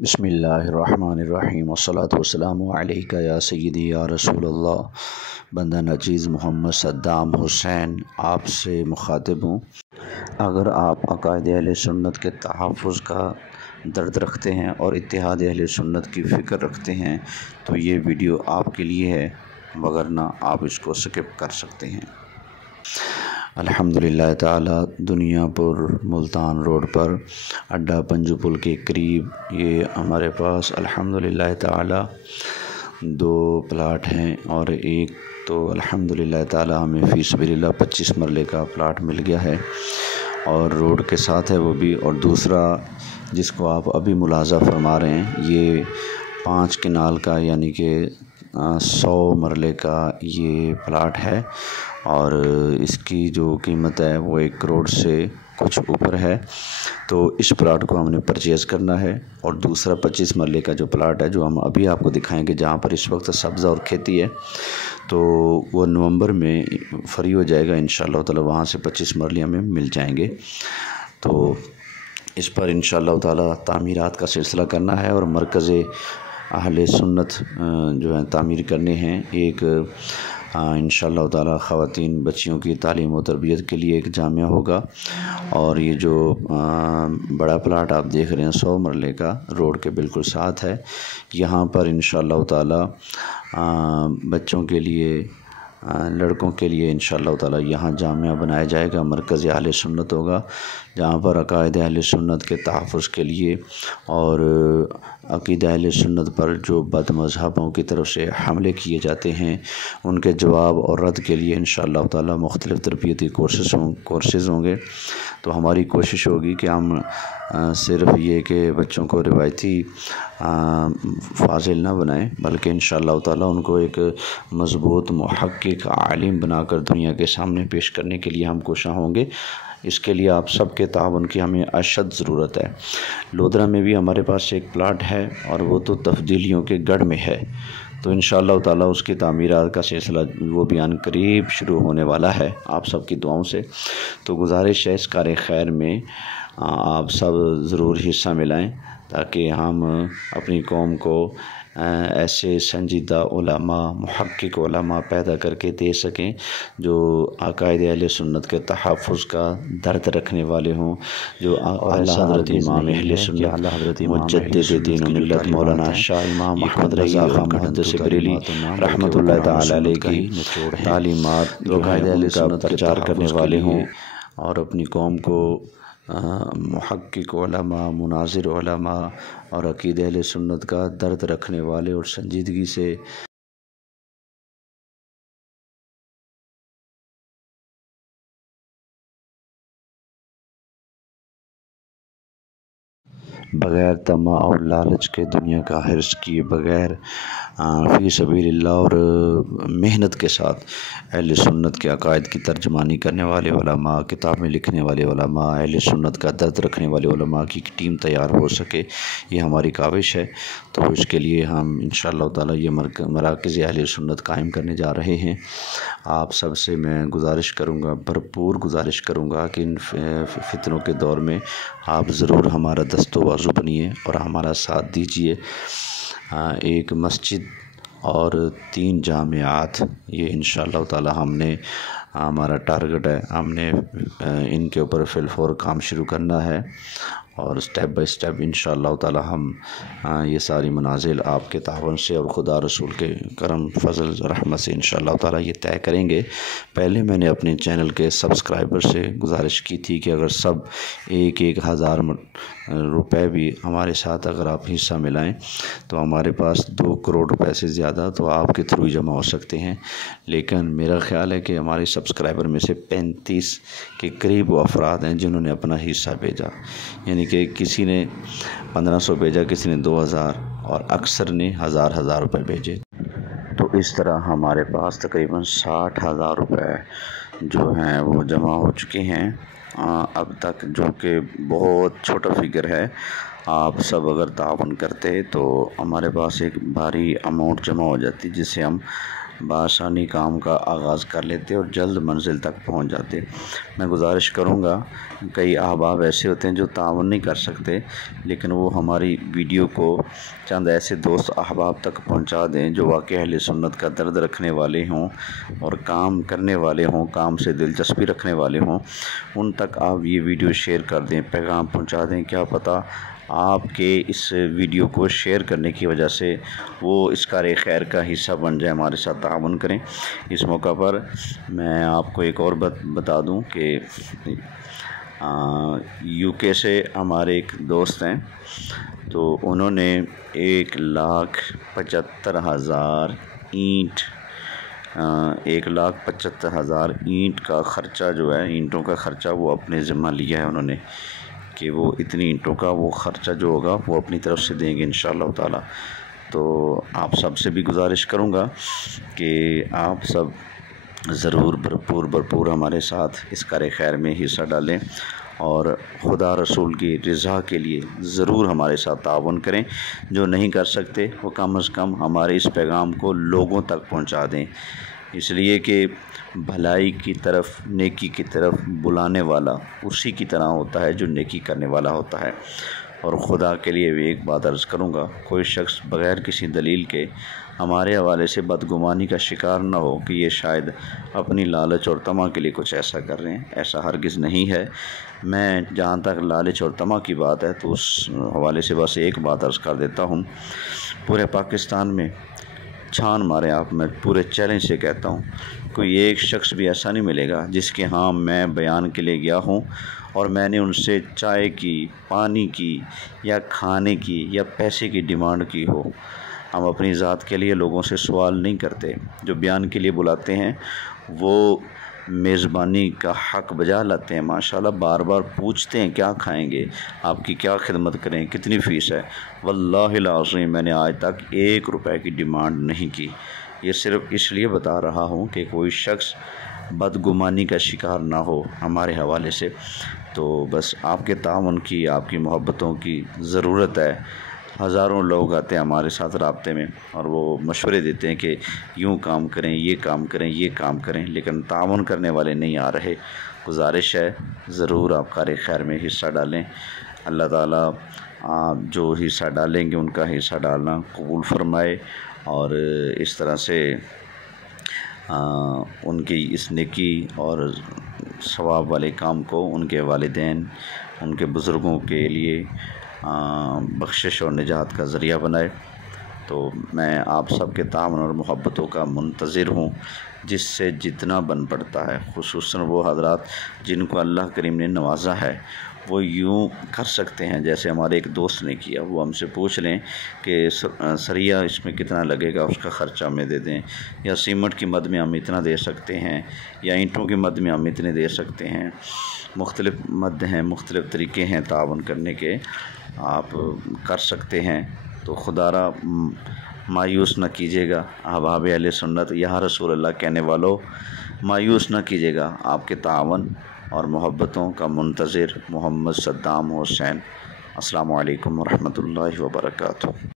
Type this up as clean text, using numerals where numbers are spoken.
بسم اللہ الرحمن الرحیم والصلاة والسلام علیکہ یا سیدی یا رسول اللہ۔ بندہ نچیز محمد صدام حسین آپ سے مخاطب ہوں۔ اگر آپ عقائد اہل سنت کے تحفظ کا درد رکھتے ہیں اور اتحاد اہل سنت کی فکر رکھتے ہیں تو یہ ویڈیو آپ کے لیے ہے، وگرنہ آپ اس کو سکپ کر سکتے ہیں۔ الحمدللہ تعالی دنیا پور ملتان روڈ پر اڈا پنجو پل کے قریب یہ ہمارے پاس الحمدللہ تعالی 2 پلاٹ ہیں، اور ایک تو الحمدللہ تعالی ہمیں فی سبیل اللہ 25 مرلے کا پلاٹ مل گیا ہے اور روڈ کے ساتھ ہے وہ بھی، اور دوسرا جس کو آپ ابھی ملاحظہ فرما رہے ہیں یہ 5 کنال کا یعنی کہ 100 مرلے کا یہ پلاٹ ہے، اور اس کی جو قیمت ہے وہ 1 کروڑ سے کچھ اوپر ہے۔ تو اس پلاٹ کو ہم نے پرچیز کرنا ہے، اور دوسرا 25 مرلے کا جو پلاٹ ہے جو ہم ابھی آپ کو دکھائیں گے جہاں پر اس وقت سبزہ اور کھیتی ہے، تو وہ نومبر میں فری ہو جائے گا انشاءاللہ تعالی، وہاں سے 25 مرلے ہمیں مل جائیں گے۔ تو اس پر انشاءاللہ تعالی تعمیرات کا سلسلہ کرنا ہے، اور مرکز اہل سنت جو ہے تعمیر کرنے ہیں۔ ایک انشاءاللہ تعالی خواتین بچیوں کی تعلیم و تربیت کے لیے ایک جامعہ ہوگا، اور یہ جو بڑا پلاٹ آپ دیکھ رہے ہیں 100 مرلے کا روڈ کے بالکل ساتھ ہے، یہاں پر انشاءاللہ تعالی بچوں کے لیے لڑکوں کے لیے انشاءاللہ تعالی یہاں جامعہ بنایا جائے گا، مرکز اہل سنت ہوگا جہاں پر عقائد اہل سنت کے تحفظ کے لیے اور عقیدہ اہل سنت پر جو بد مذہبوں کی طرف سے حملے کیے جاتے ہیں ان کے جواب اور رد کے لیے انشاءاللہ تعالی مختلف تربیتی کورسز ہوں گے۔ تو ہماری کوشش ہوگی کہ ہم صرف یہ کہ بچوں کو روایتی فاضل نہ بنائیں، بلکہ انشاءاللہ تعالی ان کو ایک مضبوط محقق عالم بنا کر دنیا کے سامنے پیش کرنے کے لیے ہم کوشاں ہوں گے۔ اس کے لیے آپ سب کے تعاون کی ہمیں اشد ضرورت ہے۔ لودھرا میں بھی ہمارے پاس ایک پلاٹ ہے، اور وہ تو تبدیلیوں کے گڑھ میں ہے، تو انشاءاللہ تعالی اس کی تعمیرات کا سلسلہ وہ بیان قریب شروع ہونے والا ہے آپ سب کی دعاؤں سے۔ تو گزارش ہے اس کار خیر میں آپ سب ضرور حصہ ملائیں، تاکہ ہم اپنی قوم کو ایسے سنجیدہ علماء محقق علماء پیدا کر کے دے سکیں جو عقائد اہل سنت کے تحفظ کا درد رکھنے والے ہوں، جو اعلیٰ حضرت امام اہل سنت مجدد دین و ملت مولانا شاہ امام احمد رضا خان محدث بریلی رحمۃ اللہ تعالی علیہ کی تعلیمات عقائد اہل سنت کا پرچار کرنے والے ہوں، اور اپنی قوم کو محقق علماء، مناظر علماء اور عقیدہ اہل سنت کا درد رکھنے والے اور سنجیدگی سے بغیر طمع اور لالچ کے دنیا کا حرص کیے بغیر فی سبیل اللہ اور محنت کے ساتھ اہل سنت کے عقائد کی ترجمانی کرنے والے علماء، کتابیں لکھنے والے علماء، اہل سنت کا درد رکھنے والے علماء کی ٹیم تیار ہو سکے، یہ ہماری کاوش ہے۔ تو اس کے لیے ہم انشاءاللہ تعالی یہ مراکز اہل سنت قائم کرنے جا رہے ہیں۔ آپ سب سے میں گزارش کروں گا، بھرپور گزارش کروں گا کہ ان فتنوں کے دور میں آپ ضرور ہمارا دست و بازو بنیے اور ہمارا ساتھ دیجیے۔ ایک مسجد اور 3 جامعات، یہ انشاءاللہ تعالی ہم نے ہمارا ٹارگٹ ہے، ہم نے ان کے اوپر فی الفور کام شروع کرنا ہے، اور سٹیپ بائی سٹیپ انشاءاللہ تعالی ہم یہ ساری منازل آپ کے تعاون سے اور خدا رسول کے کرم فضل رحمت سے انشاءاللہ تعالی یہ طے کریں گے۔ پہلے میں نے اپنے چینل کے سبسکرائبر سے گزارش کی تھی کہ اگر سب 1,000 روپے بھی ہمارے ساتھ اگر آپ حصہ ملائیں تو ہمارے پاس 2 کروڑ روپے سے زیادہ تو آپ کے تھرو جمع ہو سکتے ہیں، لیکن میرا خیال ہے کہ ہمارے سبسکرائبر میں سے 35 کے قریب وہ افراد ہیں جنہوں نے اپنا حصہ بھیجا، یعنی کہ کسی نے 1500 بھیجا، کسی نے 2000، اور اکثر نے 1000 روپے بھیجے۔ تو اس طرح ہمارے پاس تقریباً 60,000 روپے جو ہیں وہ جمع ہو چکے ہیں اب تک، جو کہ بہت چھوٹا فگر ہے۔ آپ سب اگر تعاون کرتے تو ہمارے پاس ایک بھاری اماؤنٹ جمع ہو جاتی، جس سے ہم بآسانی کام کا آغاز کر لیتے اور جلد منزل تک پہنچ جاتے۔ میں گزارش کروں گا، کئی احباب ایسے ہوتے ہیں جو تعاون نہیں کر سکتے، لیکن وہ ہماری ویڈیو کو چند ایسے دوست احباب تک پہنچا دیں جو واقعی اہل سنت کا درد رکھنے والے ہوں اور کام کرنے والے ہوں، کام سے دلچسپی رکھنے والے ہوں۔ ان تک آپ یہ ویڈیو شیئر کر دیں، پیغام پہنچا دیں۔ کیا پتہ آپ کے اس ویڈیو کو شیئر کرنے کی وجہ سے وہ اس کار خیر کا حصہ بن جائے، ہمارے ساتھ تعاون کریں۔ اس موقع پر میں آپ کو ایک اور بتا دوں کہ یو کے سے ہمارے ایک دوست ہیں، تو انہوں نے 1,75,000 اینٹ 1,75,000 اینٹ کا خرچہ جو ہے، اینٹوں کا خرچہ وہ اپنے ذمہ لیا ہے انہوں نے، کہ وہ اتنی اینٹوں کا وہ خرچہ جو ہوگا وہ اپنی طرف سے دیں گے انشاءاللہ تعالی۔ تو آپ سب سے بھی گزارش کروں گا کہ آپ سب ضرور بھرپور ہمارے ساتھ اس کار خیر میں حصہ ڈالیں اور خدا رسول کی رضا کے لیے ضرور ہمارے ساتھ تعاون کریں۔ جو نہیں کر سکتے وہ کم از کم ہمارے اس پیغام کو لوگوں تک پہنچا دیں، اس لیے کہ بھلائی کی طرف، نیکی کی طرف بلانے والا اسی کی طرح ہوتا ہے جو نیکی کرنے والا ہوتا ہے۔ اور خدا کے لیے بھی ایک بات عرض کروں گا، کوئی شخص بغیر کسی دلیل کے ہمارے حوالے سے بدگمانی کا شکار نہ ہو کہ یہ شاید اپنی لالچ اور طمع کے لیے کچھ ایسا کر رہے ہیں۔ ایسا ہرگز نہیں ہے۔ میں جہاں تک لالچ اور طمع کی بات ہے تو اس حوالے سے بس ایک بات عرض کر دیتا ہوں، پورے پاکستان میں چھان مارے آپ، میں پورے چیلنج سے کہتا ہوں، کوئی ایک شخص بھی ایسا نہیں ملے گا جس کے ہاں میں بیان کے لیے گیا ہوں اور میں نے ان سے چائے کی، پانی کی یا کھانے کی یا پیسے کی ڈیمانڈ کی ہو۔ ہم اپنی ذات کے لیے لوگوں سے سوال نہیں کرتے، جو بیان کے لیے بلاتے ہیں وہ میزبانی کا حق بجا لاتے ہیں، ماشاءاللہ بار بار پوچھتے ہیں کیا کھائیں گے، آپ کی کیا خدمت کریں، کتنی فیس ہے۔ واللہ العظیم میں نے آج تک 1 روپے کی ڈیمانڈ نہیں کی۔ یہ صرف اس لیے بتا رہا ہوں کہ کوئی شخص بدگمانی کا شکار نہ ہو ہمارے حوالے سے۔ تو بس آپ کے تعاون کی، آپ کی محبتوں کی ضرورت ہے۔ ہزاروں لوگ آتے ہیں ہمارے ساتھ رابطے میں اور وہ مشورے دیتے ہیں کہ یوں کام کریں، یہ کام کریں، یہ کام کریں، لیکن تعاون کرنے والے نہیں آ رہے۔ گزارش ہے ضرور آپ کار خیر میں حصہ ڈالیں۔ اللہ تعالیٰ آپ جو حصہ ڈالیں گے ان کا حصہ ڈالنا قبول فرمائے، اور اس طرح سے ان کی اس نیکی اور ثواب والے کام کو ان کے والدین، ان کے بزرگوں کے لیے بخشش اور نجات کا ذریعہ بنائے۔ تو میں آپ سب کے تعاون اور محبتوں کا منتظر ہوں، جس سے جتنا بن پڑتا ہے، خصوصاً وہ حضرات جن کو اللہ کریم نے نوازا ہے، وہ یوں کر سکتے ہیں جیسے ہمارے ایک دوست نے کیا۔ وہ ہم سے پوچھ لیں کہ سریا اس میں کتنا لگے گا، اس کا خرچہ ہمیں دے دیں، یا سیمنٹ کی مد میں ہم اتنا دے سکتے ہیں، یا اینٹوں کی مد میں ہم اتنے دے سکتے ہیں۔ مختلف مد ہیں، مختلف طریقے ہیں تعاون کرنے کے، آپ کر سکتے ہیں۔ تو خدا را مایوس نہ کیجیے گا احباب اہل سنت، یا رسول اللہ کہنے والوں، مایوس نہ کیجیے گا۔ آپ کے تعاون اور محبتوں کا منتظر محمد صدام حسین۔ السلام علیکم ورحمۃ اللہ وبرکاتہ۔